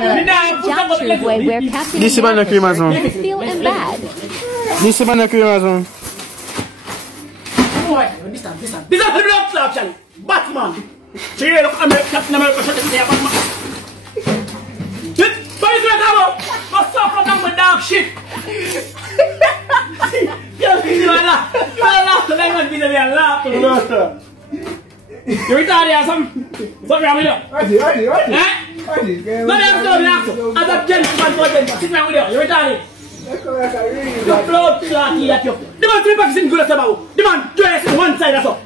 juncture where Captain This man not cream as well. feel and bad. This man not cream as well. This time. This is the blood clot, Charlie. Batman. See, look, Captain America shot him there, Batman. What is that about? What's up with dog shit? You laugh. Like you laugh. You retarded or something? What's wrong with you? Eh? No, there's no laugh. As a gentleman, sit down with you. You retarded. You blood clot, you. The man 3 packs in good as about. The man dress on one side, that's all.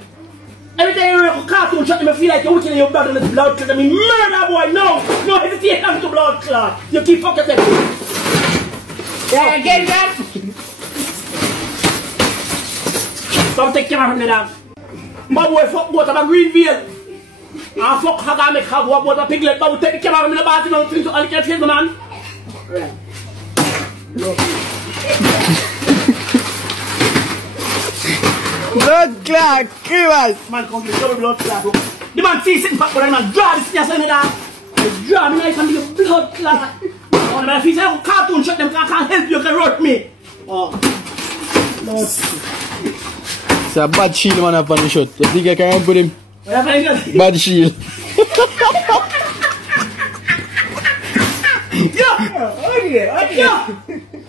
Every time you read a cartoon shot, you feel like you're looking at your blood and it's blood clot. I mean, murder, boy, no hesitate to blood clot. You keep fucking yourself. Yeah, get that. Don't take care of me now. My boy fuck both of a green veil. And fuck how I make have what both a piglet, but we take the camera in the bathroom and things to all get his man. Right. Blood clot, creamers. Man come to double blood clot. The man see sitting back with him and draw this thing aside there. Draw me like some blood clot. Oh, man, if he say cartoon shot them, I can't help you, can roast me. Oh. It's a bad shield man up on the shot. You think I can put him? Bad shield. Okay.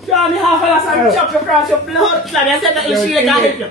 Draw me half a glass and chop you across your blood clot. I said that you shield can help you.